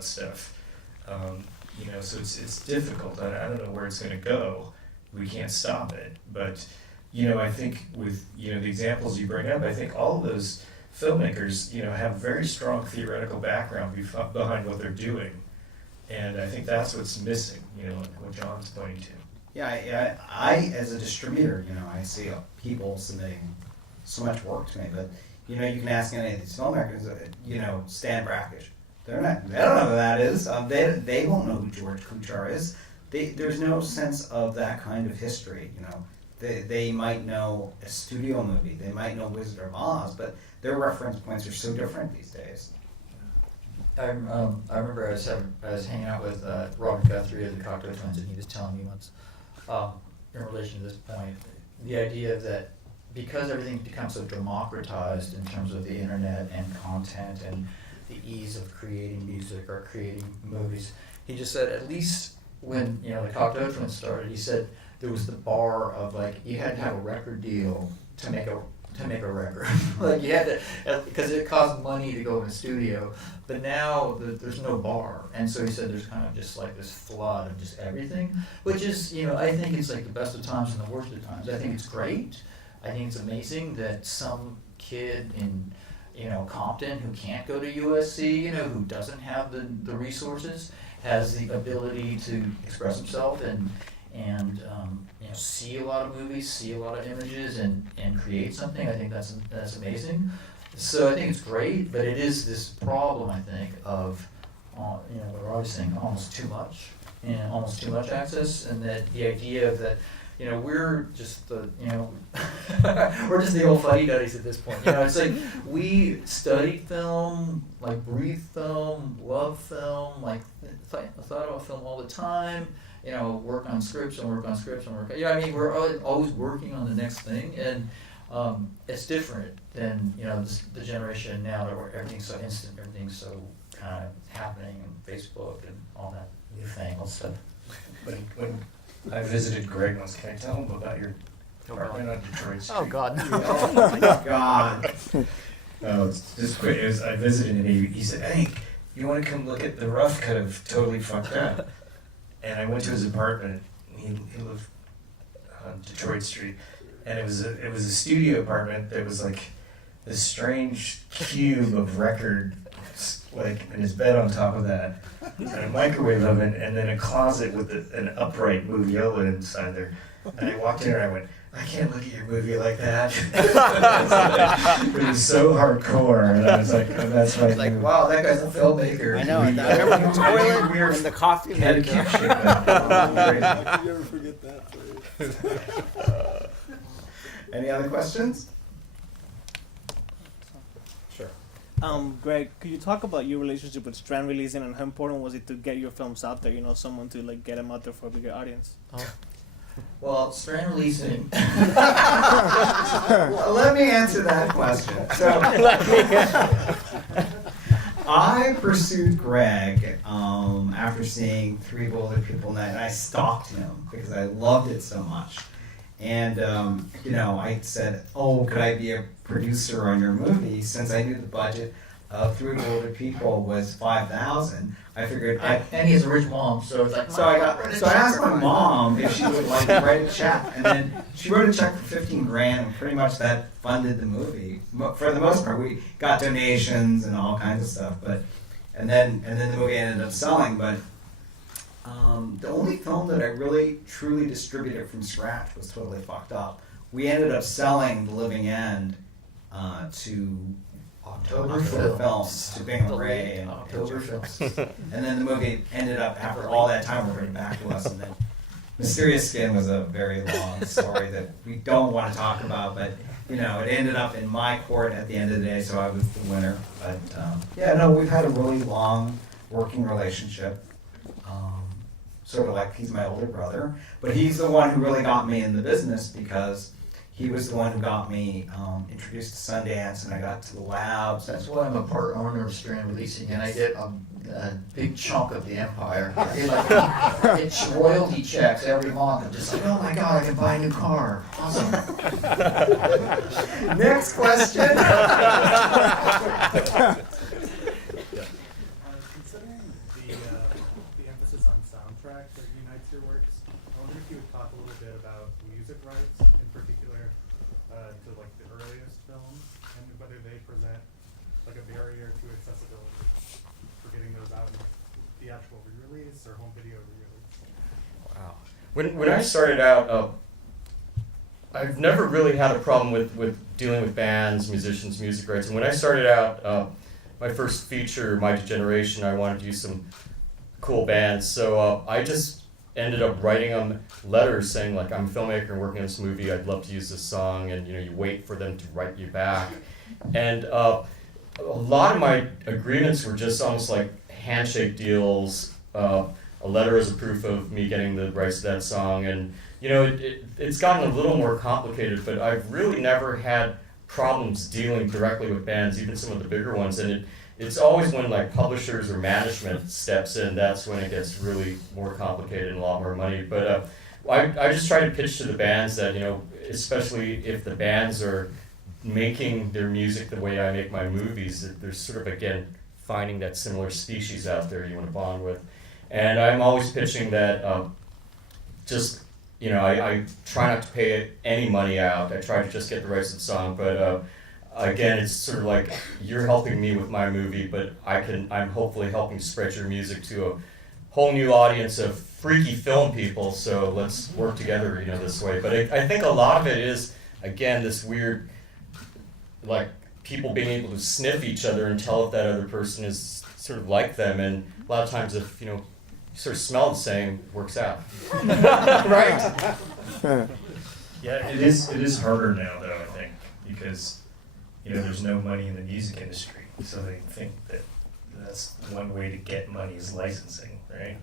stuff. So it's difficult. I don't know where it's going to go. We can't stop it. But, I think with, the examples you bring up, I think all of those filmmakers, have very strong theoretical background behind what they're doing. And I think that's what's missing, what Jon's pointing to. Yeah, I as a distributor, I see people submitting so much work to me, but, you can ask any of these filmmakers, Stan Brakhage. They don't know who that is. They won't know who George Kuchar is. There's no sense of that kind of history, They might know a studio movie, they might know Wizard of Oz, but their reference points are so different these days. I remember I was hanging out with Robert Guthrie of the Cocteau Twins, and he was telling me once, in relation to this point, the idea that because everything's become so democratized in terms of the internet and content and the ease of creating music or creating movies, he just said at least when the Cocteau Twins started, he said there was the bar of you had to have a record deal to make a record. You had to, because it cost money to go in a studio. But now there's no bar, and so he said there's kind of just this flood of just everything, which is I think it's the best of times and the worst of times. I think it's great. I think it's amazing that some kid in Compton who can't go to USC, who doesn't have the resources, has the ability to express himself and see a lot of movies, see a lot of images, and create something. I think that's amazing. So I think it's great, but it is this problem, I think, of what Roddy's saying, almost too much access, and that the idea of that we're just the we're just the old fuddy-duddies at this point. It's we studied film, breathe film, love film, thought about film all the time. Work on scripts and work on scripts and work. We're always working on the next thing, and it's different than the generation now where everything's so instant, everything's so kind of happening, and Facebook and all that newfangled stuff. When I visited Gregg once, can I tell him about your apartment on Detroit Street? Oh God! Oh my God! Oh, it's just quick. I visited and he said, "Hey, you want to come look at the rough cut of Totally Fucked Up?" And I went to his apartment. He lived on Detroit Street, and it was a studio apartment that was this strange cube of record, and his bed on top of that, and a microwave oven, and then a closet with an upright moviola inside there. And I walked in and I went, "I can't look at your movie like that." It was so hardcore, and I was like, "Oh, that's right." Wow, that guy's a filmmaker. I know. I remember the toilet and the coffee Had to maker. keep shit back. You ever forget that place? Any other questions? Sure. Greg, could you talk about your relationship with Strand Releasing and how important was it to get your films out there? Someone to get them out there for a bigger audience. Well, Strand Releasing. Well, let me answer that question. So, I pursued Gregg after seeing Three Bolder People Night, and I stalked him because I loved it so much. And, I said, "Oh, could I be a producer on your movie?" Since I knew the budget of Three Bolder People was $5,000, I figured And he has a rich mom, so it's So I asked my mom if she would write a check, and then she wrote a check for $15,000, and pretty much that funded the movie. For the most part, we got donations and all kinds of stuff, and then the movie ended up selling. But the only film that I really truly distributed from scratch was Totally Fucked Up. We ended up selling The Living End to October Films, to Bingham Ray and October Films. And then the movie ended up, after all that time, reverting back to us. And then Mysterious Skin was a very long story that we don't want to talk about, but it ended up in my court at the end of the day, so I was the winner. But we've had a really long working relationship. Sort of he's my older brother, but he's the one who really got me in the business because he was the one who got me introduced to Sundance, and I got to the labs. That's why I'm a part owner of Strand Releasing, and I get a big chunk of the empire. It's royalty checks every month. I'm just oh my God, I can buy a new car. Awesome. Next question. the emphasis on soundtrack that unites your works. I wonder if you would talk a little bit about music rights, in particular, to like the earliest films, and whether they present like a barrier to accessibility for getting those out in theatrical re-release or home video re-release. Wow. When I started out, I've never really had a problem with dealing with bands, musicians, music rights. And when I started out, my first feature, My Degeneration, I wanted to use some cool bands. So I just ended up writing them letters saying, like, I'm a filmmaker and working on this movie, I'd love to use this song, and you wait for them to write you back. And a lot of my agreements were just almost like handshake deals, a letter as a proof of me getting the rights to that song, and it's gotten a little more complicated, but I've really never had problems dealing directly with bands, even some of the bigger ones, and it's always when like publishers or management steps in, that's when it gets really more complicated and a lot more money. But I just try to pitch to the bands that, especially if the bands are making their music the way I make my movies, that there's sort of, again, finding that similar species out there you want to bond with. And I'm always pitching that I try not to pay any money out. I try to just get the rights to the song, but again, it's sort of like you're helping me with my movie, but I'm hopefully helping spread your music to a whole new audience of freaky film people, so let's work together, this way. But I think a lot of it is, again, this weird, like, people being able to sniff each other and tell if that other person is sort of like them, and a lot of times if, you sort of smell the same, it works out. Right? Yeah, it is harder now, though, I think, because there's no money in the music industry, so they think that that's one way to get money is licensing, right?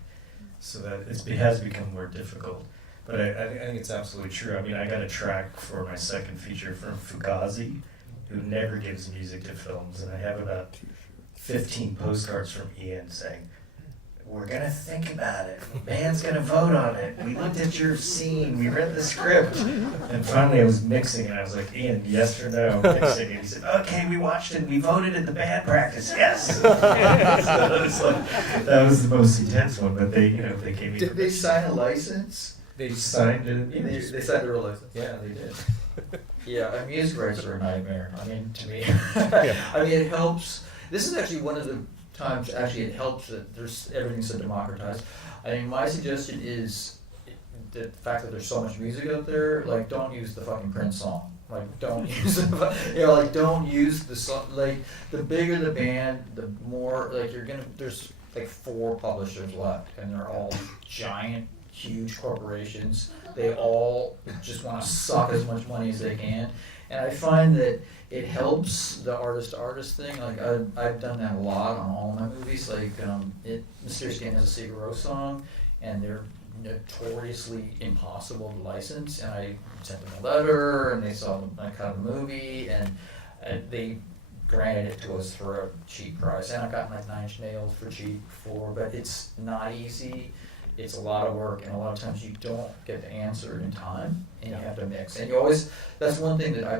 So that it has become more difficult. But I think it's absolutely true. I mean, I got a track for my second feature from Fugazi, who never gives music to films, and I have about 15 postcards from Ian saying, we're going to think about it. The band's going to vote on it. We looked at your scene. We read the script. And finally I was mixing and I was like, Ian, yes or no? Mixing. And he said, okay, we watched it. We voted at the band practice. Yes. So it was like, that was the most intense one. But they gave me. Did they sign a license? They signed it. They signed a real license. Yeah, they did. Yeah, music rights are a nightmare. I mean, to me, I mean, it helps. This is actually one of the times it helps that everything's so democratized. I mean, my suggestion is the fact that there's so much music out there. Like, don't use the fucking Prince song. Like, don't use don't use the song. Like, the bigger the band, the more there's like 4 publishers left, and they're all giant, huge corporations. They all just want to suck as much money as they can, and I find that it helps the artist-to-artist thing. Like, I've done that a lot on all my movies. Like, Mysterious Game has a Sigur Rós song, and they're notoriously impossible to license. And I sent them a letter, and they saw my cut of the movie, and they granted it to us for a cheap price. And I've gotten like 9 Inch Nails for cheap before, but it's not easy. It's a lot of work, and a lot of times you don't get the answer in time, and you have to mix. And that's one thing that my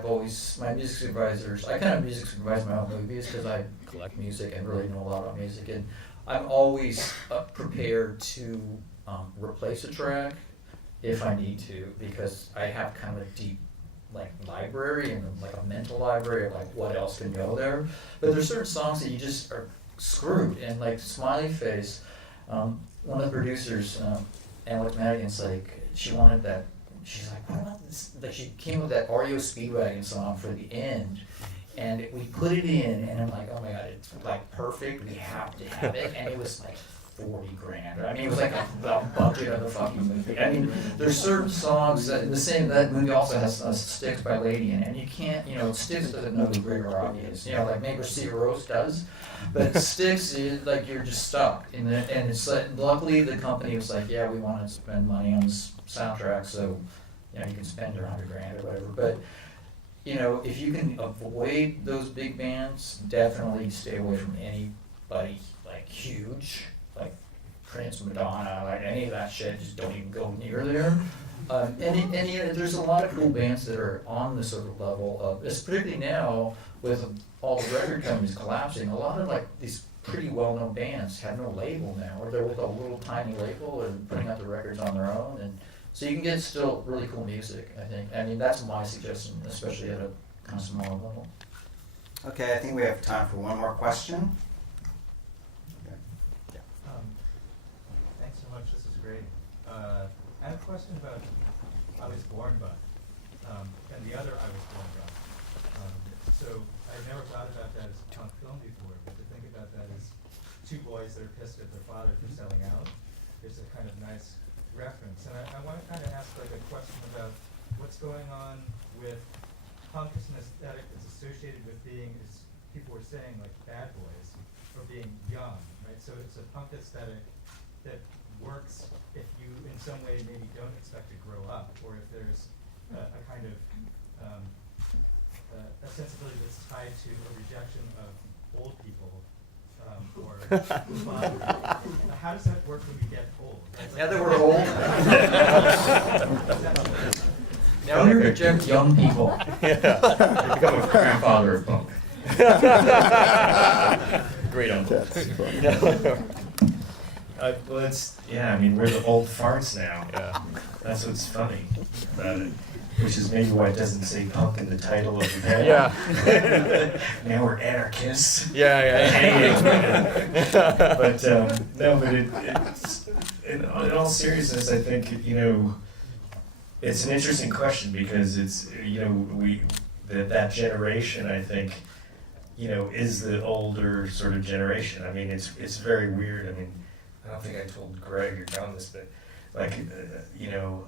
music supervisors, I kind of music supervise my own movies because I collect music and really know a lot about music, and I'm always prepared to replace a track if I need to, because I have kind of a deep library and like a mental library of like what else can go there. But there's certain songs that you just are screwed, and like Smiley Face, one of the producers, Alex Madigan's she's like, what about this? Like, she came up with that REO Speedwagon song for the end, and we put it in, and I'm like, oh my god, it's like perfect, we have to have it, and it was like $40,000. I mean, it was like the budget of the fucking movie. I mean, there's certain songs that that movie also has Styx by Lady in it, and you can't, Styx doesn't know who Gregg Araki is, like maybe Sigur Rós does, but Styx is like, you're just stuck in it, and it's like, luckily the company was like, yeah, we want to spend money on this soundtrack, so you can spend $100,000 or whatever, but if you can avoid those big bands, definitely stay away from anybody like huge, like Prince, Madonna, like any of that shit. Just don't even go near there. There's a lot of cool bands that are on the sort of level of, particularly now with all the record companies collapsing. A lot of like these pretty well-known bands have no label now, or they're with a little tiny label and putting out the records on their own, and so you can get still really cool music, I think. I mean, that's my suggestion, especially at a kind of smaller level. Okay, I think we have time for one more question. Thanks so much. This is great. I have a question about I Was Born By, and the other I Was Born By. So I never thought about that as punk film before, but to think about that as two boys that are pissed at their father for selling out is a kind of nice reference. And I want to kind of ask like a question about what's going on with punk as an aesthetic that's associated with being, as people were saying, like bad boys, or being young, right? So it's a punk aesthetic that works if you in some way maybe don't expect to grow up, or if there's a kind of a sensibility that's tied to a rejection of old people, or how does that work when we get old? Right? Now that we're old, now we reject young people. Yeah. You become a grandfather of punk. Great uncle. Well, it's, yeah, I mean, we're the old farts now. Yeah. That's what's funny about it. Which is maybe why it doesn't say punk in the title of the band. Yeah. Now we're anarchists. Yeah. But no, but it's in all seriousness, I think, you know, it's an interesting question because it's, you know, that generation, I think, you know, is the older sort of generation. I mean, it's very weird. I mean, I don't think I told Gregg or Jon this, but like, you know,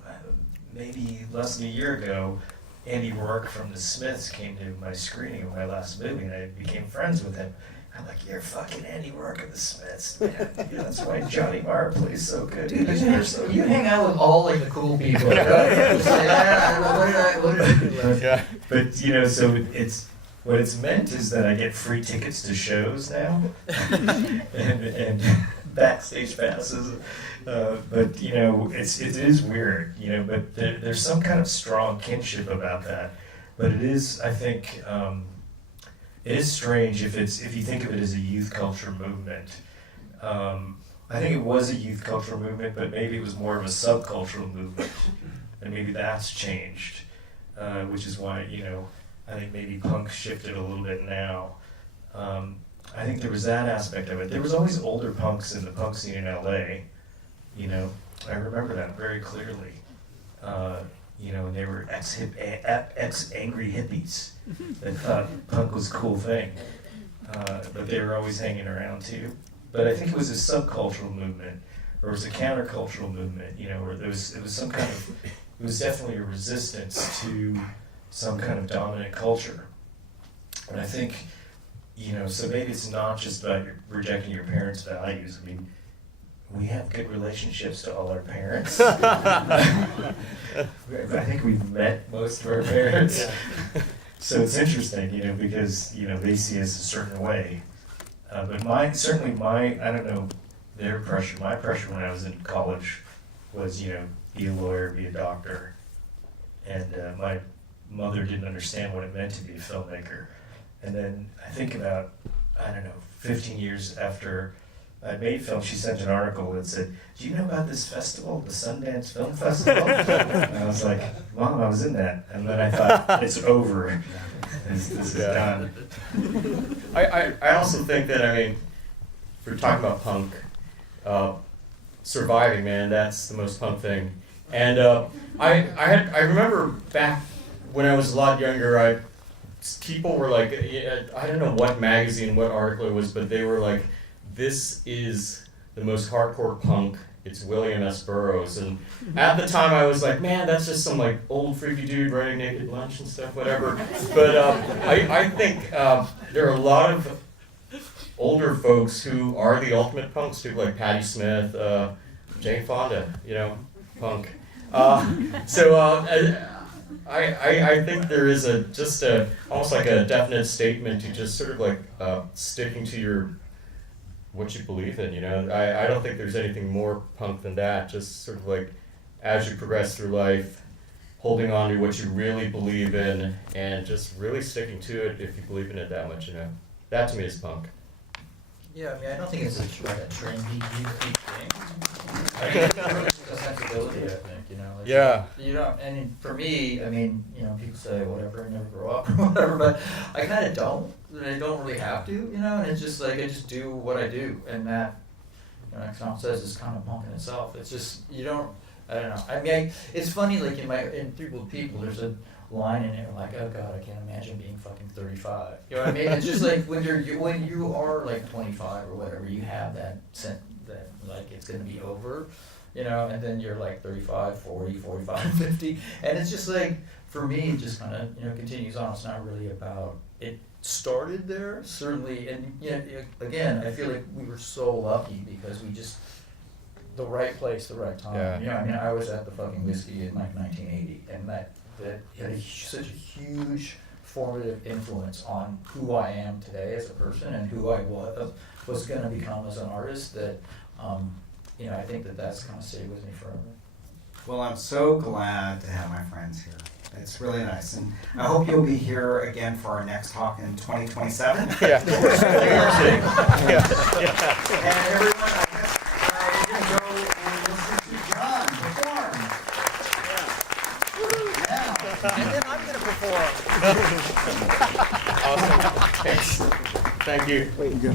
maybe less than a year ago, Andy Rourke from The Smiths came to my screening of my last movie, and I became friends with him. I'm like, you're fucking Andy Rourke of The Smiths, man. Yeah, that's why Johnny Marr plays so good. Dude, you hang out with all like the cool people. Yeah. But you know, so it's what it's meant is that I get free tickets to shows now, and backstage passes. But you know, it is weird, you know. But there's some kind of strong kinship about that. But it is, I think, it is strange if you think of it as a youth culture movement. I think it was a youth culture movement, but maybe it was more of a subcultural movement, and maybe that's changed, which is why, you know, I think maybe punk shifted a little bit now. I think there was that aspect of it. There was always older punks in the punk scene in LA, you know. I remember that very clearly. You know, and they were ex-angry hippies that thought punk was a cool thing. But they were always hanging around too. But I think it was a subcultural movement, or it was a countercultural movement, you know, where it was some kind of, it was definitely a resistance to some kind of dominant culture. And I think, you know, so maybe it's not just about rejecting your parents' values. I mean, we have good relationships to all our parents. I think we've met most of our parents. So it's interesting, you know, because, you know, they see us a certain way. But my, I don't know, their pressure, my pressure when I was in college was, you know, be a lawyer, be a doctor. And my mother didn't understand what it meant to be a filmmaker. And then I think about, I don't know, 15 years after I made film, she sent an article that said, do you know about this festival, the Sundance Film Festival? And I was like, Mom, I was in that. And then I thought, it's over. This is done. I also think that, I mean, if we're talking about punk, surviving, man, that's the most punk thing. And I remember back when I was a lot younger, people were like, I don't know what magazine, what article it was, but they were like, this is the most hardcore punk. It's William S. Burroughs. And at the time I was like, man, that's just some like old freaky dude writing Naked Lunch and stuff, whatever. But I think there are a lot of older folks who are the ultimate punks, people like Patti Smith, Jane Fonda, you know, punk. I think there is almost like a definite statement to just sort of like sticking to what you believe in, you know. I don't think there's anything more punk than that. Just sort of like, as you progress through life, holding on to what you really believe in and just really sticking to it if you believe in it that much, you know. That to me is punk. Yeah, I mean, I don't think it's a trendy, geeky thing. I think it's a sensibility, I think, you know. It's Yeah. You know, and for me, I mean, you know, people say whatever, I never grow up or whatever, but I kind of don't. I don't really have to, you know, and it's just like I just do what I do, and that, you know, like Tom says, is kind of punk in itself. It's just you don't. I don't know. I mean, it's funny. Like in Three Little People, there's a line in there like, oh God, I can't imagine being fucking 35. You know what I mean? It's just like when you are like 25 or whatever, you have that sense that like it's gonna be over, you know, and then you're like 35, 40, 45, 50, and it's just like for me, it just kind of you know continues on. It's not really about it. Started there certainly, and you know, again, I feel like we were so lucky because we just the right place, the right time. Yeah. You know, I mean, I was at the fucking whiskey in like 1980, and that had such a huge formative influence on who I am today as a person and who I was going to become as an artist. That you know, I think that's kind of stayed with me forever. Well, I'm so glad to have my friends here. It's really nice, and I hope you'll be here again for our next talk in 2027. Yeah. And everyone, I guess we're going to go and listen to Jon perform. Yeah. And then I'm going to perform. Awesome. Thanks. Thank you. Wait, you go.